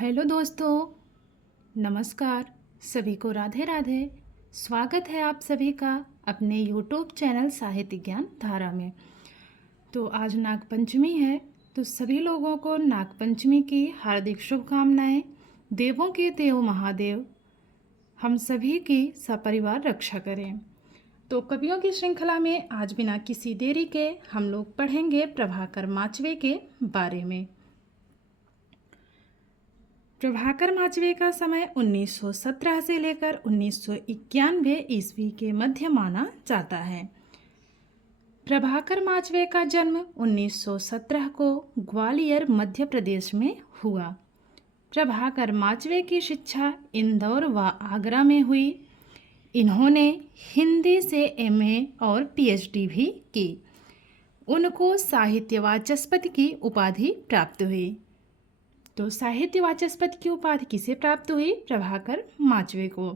Hello दोस्तों, नमस्कार। सभी को राधे राधे। स्वागत है आप सभी का अपने यूट्यूब चैनल साहित्य ज्ञान धारा में। तो आज नागपंचमी है, तो सभी लोगों को नागपंचमी की हार्दिक शुभकामनाएं। देवों के देव महादेव हम सभी की सपरिवार रक्षा करें। तो कवियों की श्रृंखला में आज बिना किसी देरी के हम लोग पढ़ेंगे प्रभाकर माचवे के बारे में। प्रभाकर माचवे का समय 1917 से लेकर 1991 ईस्वी के मध्य माना जाता है। प्रभाकर माचवे का जन्म 1917 को ग्वालियर मध्य प्रदेश में हुआ। प्रभाकर माचवे की शिक्षा इंदौर व आगरा में हुई। इन्होंने हिंदी से एमए और पीएचडी भी की। उनको साहित्य वाचस्पति की उपाधि प्राप्त हुई। तो साहित्य वाचस्पति की उपाधि किसे प्राप्त हुई? प्रभाकर माचवे को।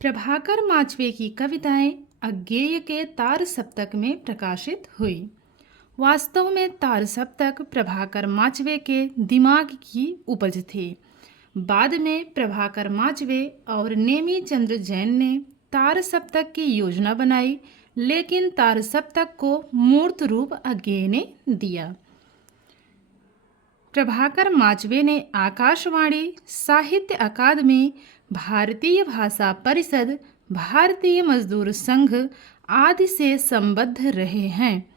प्रभाकर माचवे की कविताएं अज्ञेय के तार सप्तक में प्रकाशित हुई। वास्तव में तार सप्तक प्रभाकर माचवे के दिमाग की उपज थी। बाद में प्रभाकर माचवे और नेमी चंद्र जैन ने तार सप्तक की योजना बनाई, लेकिन तार सप्तक को मूर्त रूप अज्ञेय ने दिया। प्रभाकर माचवे ने आकाशवाणी, साहित्य अकादमी, भारतीय भाषा परिषद, भारतीय मजदूर संघ आदि से संबद्ध रहे हैं।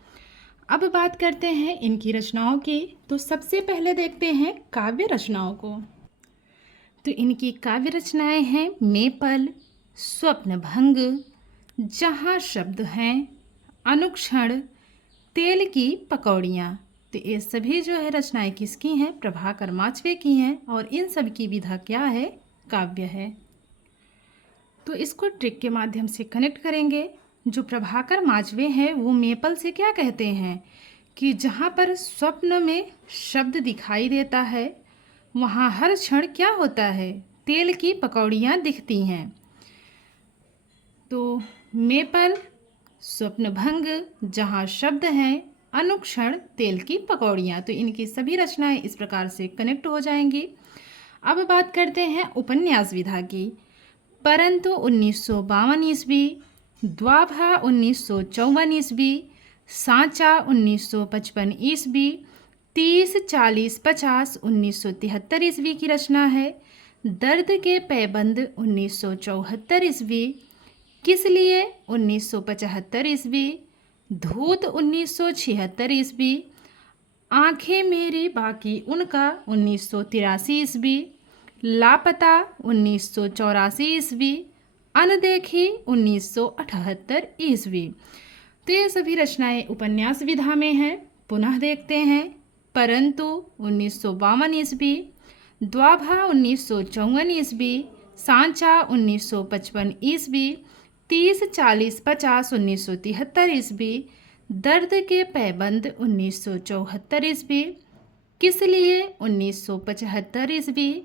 अब बात करते हैं इनकी रचनाओं की। तो सबसे पहले देखते हैं काव्य रचनाओं को। तो इनकी काव्य रचनाएं हैं मेपल, स्वप्नभंग, जहाँ शब्द हैं, अनुक्षण, तेल की पकौड़ियाँ। तो ये सभी जो है रचनाएं किसकी हैं? प्रभाकर माचवे की हैं। और इन सब की विधा क्या है? काव्य है। तो इसको ट्रिक के माध्यम से कनेक्ट करेंगे। जो प्रभाकर माचवे हैं वो मेपल से क्या कहते हैं कि जहाँ पर स्वप्न में शब्द दिखाई देता है वहाँ हर क्षण क्या होता है? तेल की पकौड़ियाँ दिखती हैं। तो मेपल, स्वप्नभंग, जहाँ शब्द हैं, अनुक्षण, तेल की पकौड़ियाँ। तो इनकी सभी रचनाएं इस प्रकार से कनेक्ट हो जाएंगी। अब बात करते हैं उपन्यास विधा की। परंतु 1952 ईस्वी, द्वाभा 1954 ईस्वी, सांचा 1955 ईस्वी, 30, 40, 50 1973 ईस्वी की रचना है। दर्द के पैबंद 1974 ईस्वी, किस लिए 1975 ईस्वी, धूत 1976 ईस्वी, आंखें मेरी बाकी उनका 1983 ईस्वी, लापता 1984 ईस्वी, अनदेखी 1978 ईस्वी। तो ये सभी रचनाएं उपन्यास विधा में हैं। पुनः देखते हैं। परंतु 1952 ईस्वी, द्वाभा 1954 ईस्वी, सांचा 1955 ईस्वी, 30, 40, 50 1973 ईस्वी, दर्द के पैबंद 1974 ईस्वी, किस लिए 1975 ईस्वी,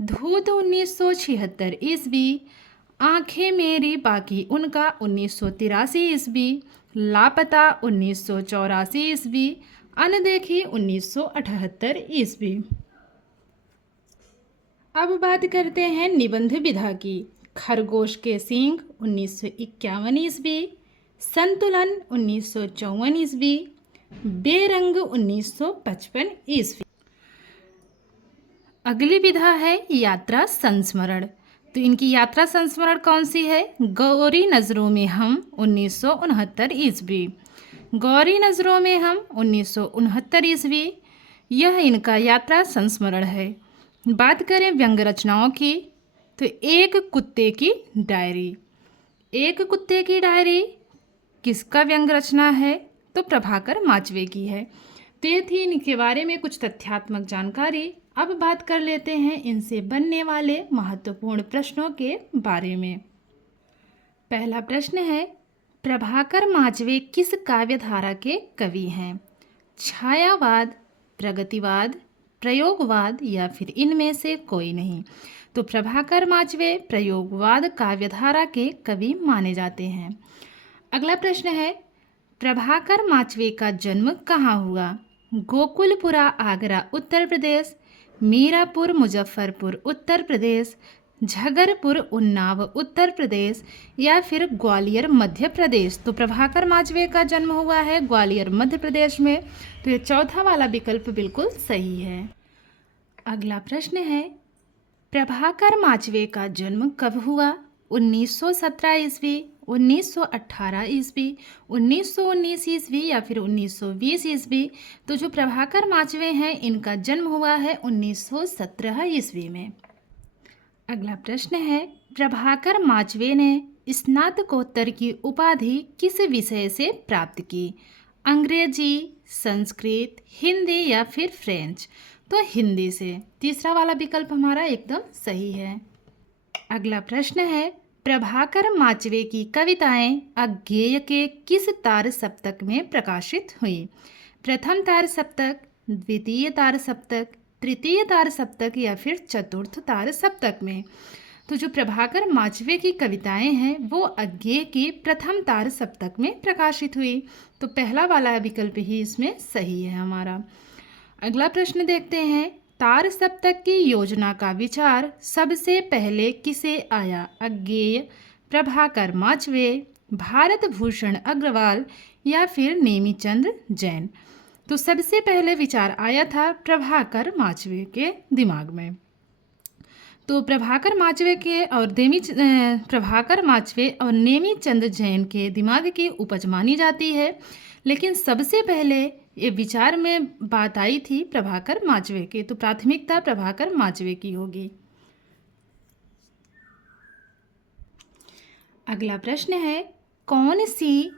धूत 1976 ईस्वी, आंखें मेरी बाकी उनका 1983 ईस्वी, लापता 1984 ईस्वी, अनदेखी 1978 ईस्वी। अब बात करते हैं निबंध विधा की। खरगोश के सींग 1951 ईस्वी, संतुलन 1954 ईस्वी, बेरंग 1955 ईस्वी। अगली विधा है यात्रा संस्मरण। तो इनकी यात्रा संस्मरण कौन सी है? गौरी नज़रों में हम 1969 ईस्वी, गौरी नज़रों में हम 1969 ईस्वी। यह इनका यात्रा संस्मरण है। बात करें व्यंग रचनाओं की, तो एक कुत्ते की डायरी। एक कुत्ते की डायरी किसका व्यंग रचना है? तो प्रभाकर माचवे की है। तो ये थी इनके बारे में कुछ तथ्यात्मक जानकारी। अब बात कर लेते हैं इनसे बनने वाले महत्वपूर्ण प्रश्नों के बारे में। पहला प्रश्न है, प्रभाकर माचवे किस काव्यधारा के कवि हैं? छायावाद, प्रगतिवाद, प्रयोगवाद या फिर इनमें से कोई नहीं। तो प्रभाकर माचवे प्रयोगवाद काव्यधारा के कवि माने जाते हैं। अगला प्रश्न है, प्रभाकर माचवे का जन्म कहाँ हुआ? गोकुलपुरा, आगरा, उत्तर प्रदेश, मीरापुर मुजफ्फरपुर उत्तर प्रदेश, झगरपुर उन्नाव उत्तर प्रदेश या फिर ग्वालियर मध्य प्रदेश। तो प्रभाकर माचवे का जन्म हुआ है ग्वालियर मध्य प्रदेश में। तो ये चौथा वाला विकल्प बिल्कुल सही है। अगला प्रश्न है, प्रभाकर माचवे का जन्म कब हुआ? 1917 ईस्वी, 1918 ईस्वी, 1919 ईस्वी या फिर 1920 ईस्वी। तो जो प्रभाकर माचवे हैं इनका जन्म हुआ है 1917 ईस्वी में। अगला प्रश्न है, प्रभाकर माचवे ने स्नातकोत्तर की उपाधि किस विषय से प्राप्त की? अंग्रेजी, संस्कृत, हिंदी या फिर फ्रेंच? तो हिंदी से। तीसरा वाला विकल्प हमारा एकदम सही है। अगला प्रश्न है, प्रभाकर माचवे की कविताएं अज्ञेय के किस तार सप्तक में प्रकाशित हुई? प्रथम तार सप्तक, द्वितीय तार सप्तक, तृतीय तार सप्तक या फिर चतुर्थ तार सप्तक में? तो जो प्रभाकर माचवे की कविताएं हैं वो अज्ञेय की प्रथम तार सप्तक में प्रकाशित हुई। तो पहला वाला विकल्प ही इसमें सही है हमारा। अगला प्रश्न देखते हैं, तार सप्तक की योजना का विचार सबसे पहले किसे आया? अज्ञेय, प्रभाकर माचवे, भारत भूषण अग्रवाल या फिर नेमीचंद जैन? तो सबसे पहले विचार आया था प्रभाकर माचवे के दिमाग में। तो प्रभाकर माचवे और नेमीचंद जैन के दिमाग की उपज मानी जाती है, लेकिन सबसे पहले ये विचार में बात आई थी प्रभाकर माचवे की। तो प्राथमिकता प्रभाकर माचवे की होगी। अगला प्रश्न है, कौन सी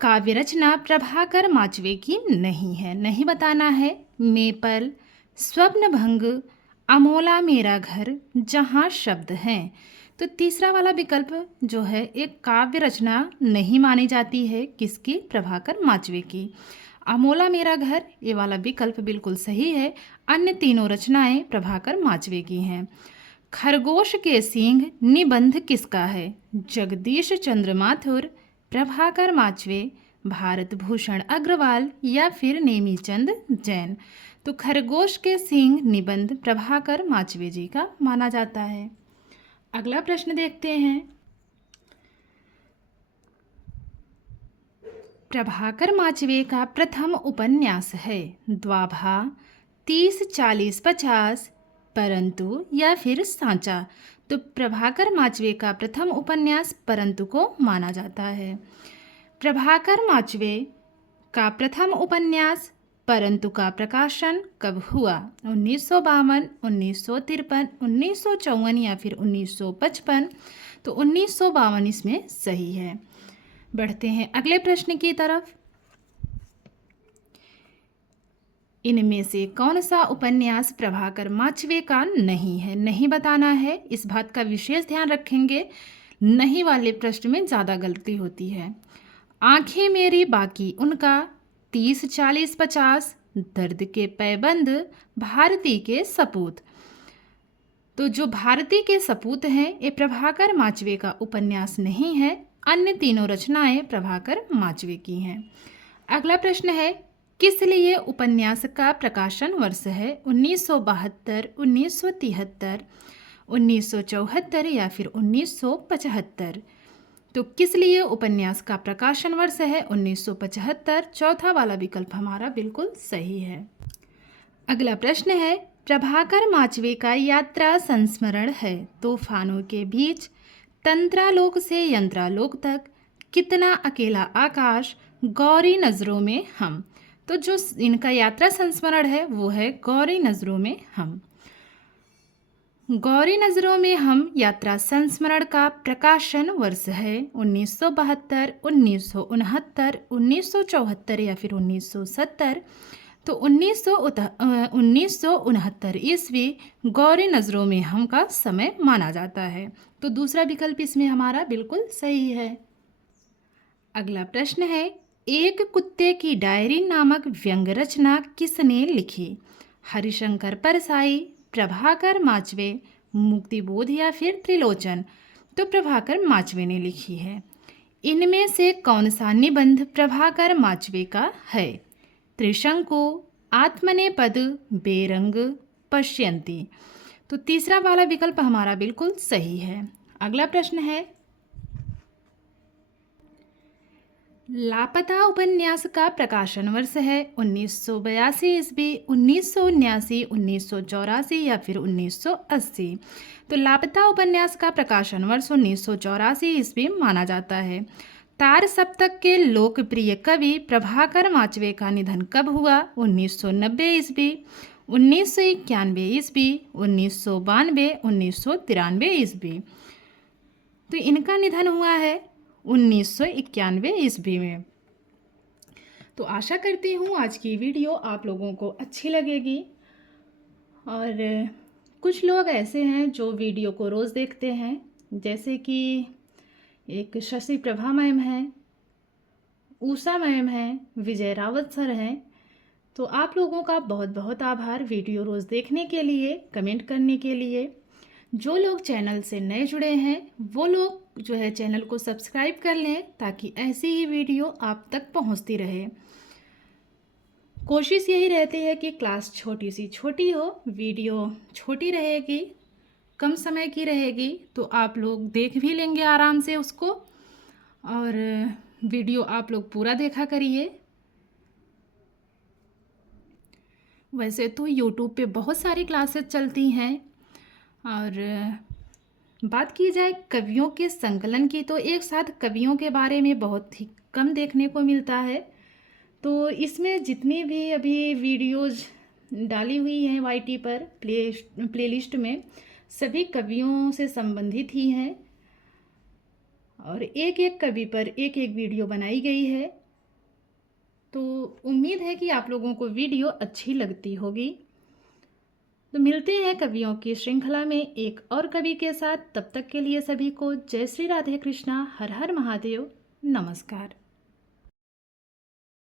काव्य रचना प्रभाकर माचवे की नहीं है? नहीं बताना है। मेपल, स्वप्नभंग, अमोला मेरा घर, जहाँ शब्द हैं। तो तीसरा वाला विकल्प जो है एक काव्य रचना नहीं मानी जाती है किसकी? प्रभाकर माचवे की। अमोला मेरा घर ये वाला विकल्प बिल्कुल सही है। अन्य तीनों रचनाएं प्रभाकर माचवे की हैं। खरगोश के सींग निबंध किसका है? जगदीश चंद्र माथुर, प्रभाकर माचवे, भारत भूषण अग्रवाल या फिर नेमीचंद जैन? तो खरगोश के सींग निबंध प्रभाकर माचवे जी का माना जाता है। अगला प्रश्न देखते हैं, प्रभाकर माचवे का प्रथम उपन्यास है द्वाभा, 30, 40, 50, परंतु या फिर सांचा? तो प्रभाकर माचवे का प्रथम उपन्यास परंतु को माना जाता है। प्रभाकर माचवे का प्रथम उपन्यास परंतु का प्रकाशन कब हुआ? 1952, 1953, 1954 या फिर 1955? तो 1952 इसमें सही है। बढ़ते हैं अगले प्रश्न की तरफ। इनमें से कौन सा उपन्यास प्रभाकर माचवे का नहीं है? नहीं बताना है। इस बात का विशेष ध्यान रखेंगे, नहीं वाले प्रश्न में ज़्यादा गलती होती है। आंखें मेरी बाकी उनका, 30, 40, 50, दर्द के पैबंद, भारती के सपूत? तो जो भारती के सपूत हैं ये प्रभाकर माचवे का उपन्यास नहीं है। अन्य तीनों रचनाएं प्रभाकर माचवे की हैं। अगला प्रश्न है, किस लिए उपन्यास का प्रकाशन वर्ष है? 1972, 1973, 1974 या फिर 1975? तो किस लिए उपन्यास का प्रकाशन वर्ष है? 1975। चौथा वाला विकल्प हमारा बिल्कुल सही है। अगला प्रश्न है, प्रभाकर माचवे का यात्रा संस्मरण है तूफानों के बीच, तंत्रालोक से यंत्रालोक तक, कितना अकेला आकाश, गौरी नज़रों में हम? तो जो इनका यात्रा संस्मरण है वो है गौरी नज़रों में हम। गौरी नज़रों में हम यात्रा संस्मरण का प्रकाशन वर्ष है 1972, 1969, 1974 या फिर 1970? तो 1969 ईस्वी गौरी नज़रों में हम का समय माना जाता है। तो दूसरा विकल्प इसमें हमारा बिल्कुल सही है। अगला प्रश्न है, एक कुत्ते की डायरी नामक व्यंग्य रचना किसने लिखी? हरिशंकर परसाई, प्रभाकर माचवे, मुक्तिबोध या फिर त्रिलोचन? तो प्रभाकर माचवे ने लिखी है। इनमें से कौन सा निबंध प्रभाकर माचवे का है? त्रिशंकु, आत्मनेपद, बेरंग, पश्यन्ति। तो तीसरा वाला विकल्प हमारा बिल्कुल सही है। अगला प्रश्न है, लापता उपन्यास का प्रकाशन वर्ष है 1982 ईस्वी, 1979, 1984 या फिर 1980। तो लापता उपन्यास का प्रकाशन वर्ष 1984 ईस्वी माना जाता है। तार सप्तक के लोकप्रिय कवि प्रभाकर माचवे का निधन कब हुआ? 1990 ईस्वी, 1991 ईस्वी, 1992, 1993 ईस्वी। तो इनका निधन हुआ है 1991 ईस्वी में। तो आशा करती हूँ आज की वीडियो आप लोगों को अच्छी लगेगी। और कुछ लोग ऐसे हैं जो वीडियो को रोज़ देखते हैं, जैसे कि एक शशि प्रभा मैम हैं, उषा मैम हैं, विजय रावत सर हैं। तो आप लोगों का बहुत बहुत आभार वीडियो रोज़ देखने के लिए, कमेंट करने के लिए। जो लोग चैनल से नए जुड़े हैं वो लोग जो है चैनल को सब्सक्राइब कर लें, ताकि ऐसी ही वीडियो आप तक पहुंचती रहे। कोशिश यही रहती है कि क्लास छोटी सी छोटी हो, वीडियो छोटी रहेगी, कम समय की रहेगी, तो आप लोग देख भी लेंगे आराम से उसको। और वीडियो आप लोग पूरा देखा करिए। वैसे तो यूट्यूब पे बहुत सारी क्लासेस चलती हैं। और बात की जाए कवियों के संकलन की, तो एक साथ कवियों के बारे में बहुत ही कम देखने को मिलता है। तो इसमें जितनी भी अभी वीडियोज़ डाली हुई हैं वाईटी पर प्लेलिस्ट में, सभी कवियों से संबंधित ही हैं और एक एक कवि पर एक एक वीडियो बनाई गई है। तो उम्मीद है कि आप लोगों को वीडियो अच्छी लगती होगी। तो मिलते हैं कवियों की श्रृंखला में एक और कवि के साथ। तब तक के लिए सभी को जय श्री राधे कृष्णा, हर हर महादेव, नमस्कार।